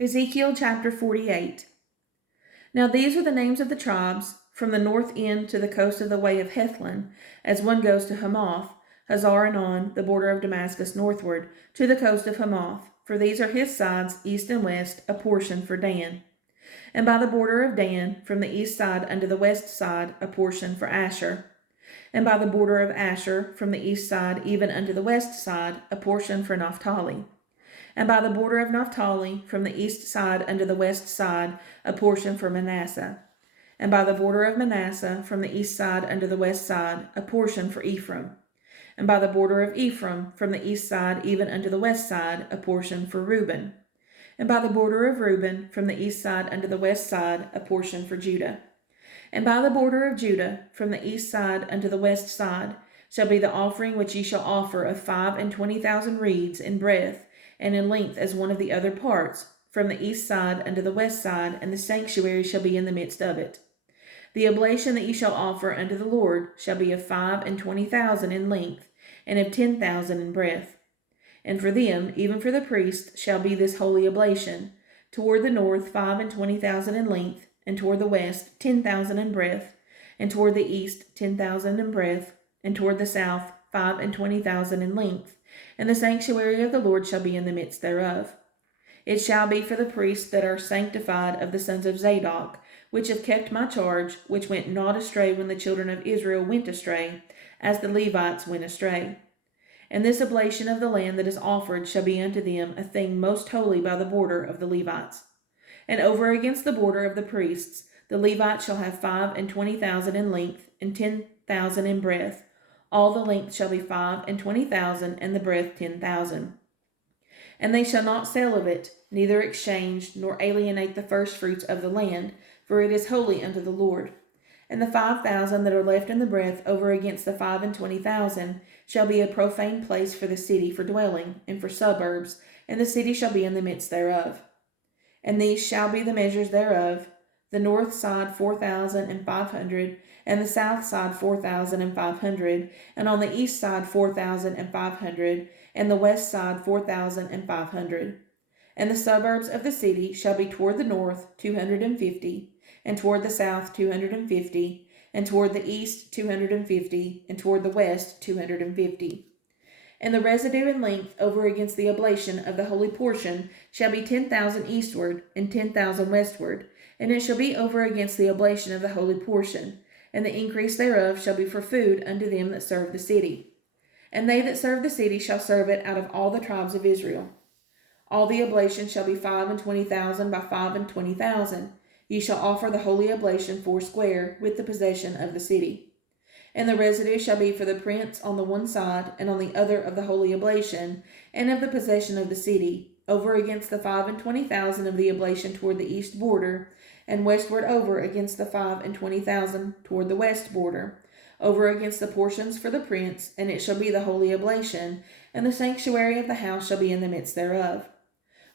Ezekiel chapter 48. Now these are the names of the tribes from the north end to the coast of the way of Hethlon, as one goes to Hamath, Hazar-Enon, the border of Damascus northward, to the coast of Hamath. For these are his sides, east and west, a portion for Dan. And by the border of Dan, from the east side unto the west side, a portion for Asher. And by the border of Asher, from the east side even unto the west side, a portion for Naphtali. And by the border of Naphtali, from the east side unto the west side, a portion for Manasseh. And by the border of Manasseh, from the east side unto the west side, a portion for Ephraim. And by the border of Ephraim, from the east side even unto the west side, a portion for Reuben. And by the border of Reuben, from the east side unto the west side, a portion for Judah. And by the border of Judah, from the east side unto the west side, shall be the offering which ye shall offer of 25,000 reeds in breadth, and in length as one of the other parts, from the east side unto the west side, and the sanctuary shall be in the midst of it. The oblation that ye shall offer unto the Lord shall be of 25,000 in length, and of 10,000 in breadth. And for them, even for the priests, shall be this holy oblation, toward the north 25,000 in length, and toward the west 10,000 in breadth, and toward the east 10,000 in breadth, and toward the south 25,000 in length. And the sanctuary of the Lord shall be in the midst thereof. It shall be for the priests that are sanctified of the sons of Zadok, which have kept my charge, which went not astray when the children of Israel went astray, as the Levites went astray. And this oblation of the land that is offered shall be unto them a thing most holy by the border of the Levites. And over against the border of the priests, the Levites shall have 25,000 in length, and 10,000 in breadth. All the length shall be 25,000, and the breadth 10,000. And they shall not sell of it, neither exchange, nor alienate the firstfruits of the land, for it is holy unto the Lord. And the 5,000 that are left in the breadth over against the 25,000 shall be a profane place for the city for dwelling, and for suburbs, and the city shall be in the midst thereof. And these shall be the measures thereof: the north side 4,500, and the south side 4,500, and on the east side 4,500, and the west side 4,500. And the suburbs of the city shall be toward the north 250, and toward the south 250, and toward the east 250, and toward the west 250. And the residue in length over against the oblation of the holy portion shall be 10,000 eastward, and 10,000 westward, and it shall be over against the oblation of the holy portion, and the increase thereof shall be for food unto them that serve the city. And they that serve the city shall serve it out of all the tribes of Israel. All the oblation shall be 25,000 by 25,000. Ye shall offer the holy oblation foursquare with the possession of the city. And the residue shall be for the prince on the one side, and on the other of the holy oblation, and of the possession of the city, over against the 25,000 of the oblation toward the east border, and westward over against the 25,000 toward the west border, over against the portions for the prince, and it shall be the holy oblation, and the sanctuary of the house shall be in the midst thereof.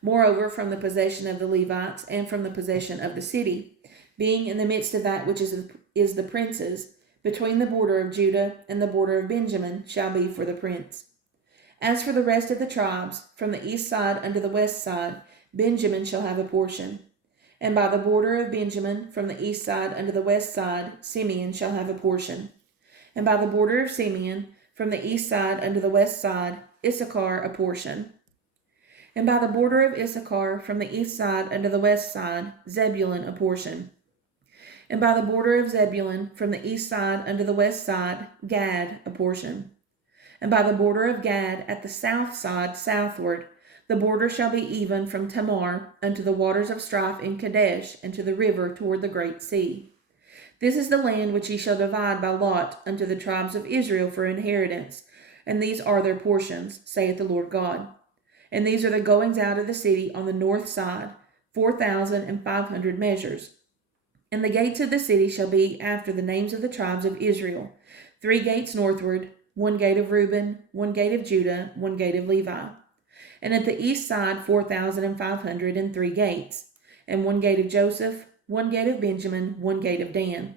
Moreover, from the possession of the Levites, and from the possession of the city, being in the midst of that which is the prince's, between the border of Judah and the border of Benjamin, shall be for the prince. As for the rest of the tribes, from the east side unto the west side, Benjamin shall have a portion. And by the border of Benjamin, from the east side unto the west side, Simeon shall have a portion. And by the border of Simeon, from the east side unto the west side, Issachar a portion. And by the border of Issachar, from the east side unto the west side, Zebulun a portion. And by the border of Zebulun, from the east side unto the west side, Gad a portion. And by the border of Gad at the south side southward, the border shall be even from Tamar unto the waters of strife in Kadesh, and to the river toward the great sea. This is the land which ye shall divide by lot unto the tribes of Israel for inheritance, and these are their portions, saith the Lord God. And these are the goings out of the city on the north side, 4,500 measures. And the gates of the city shall be after the names of the tribes of Israel: 3 gates northward, 1 gate of Reuben, 1 gate of Judah, 1 gate of Levi. And at the east side 4,500 and 3 gates, and 1 gate of Joseph, 1 gate of Benjamin, 1 gate of Dan.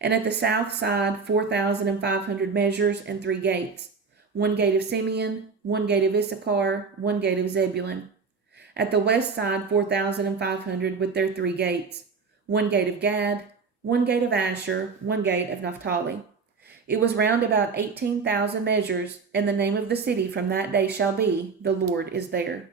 And at the south side 4,500 measures and 3 gates, 1 gate of Simeon, 1 gate of Issachar, 1 gate of Zebulun. At the west side 4,500 with their 3 gates, 1 gate of Gad, 1 gate of Asher, 1 gate of Naphtali. It was round about 18,000 measures, and the name of the city from that day shall be, The Lord is there.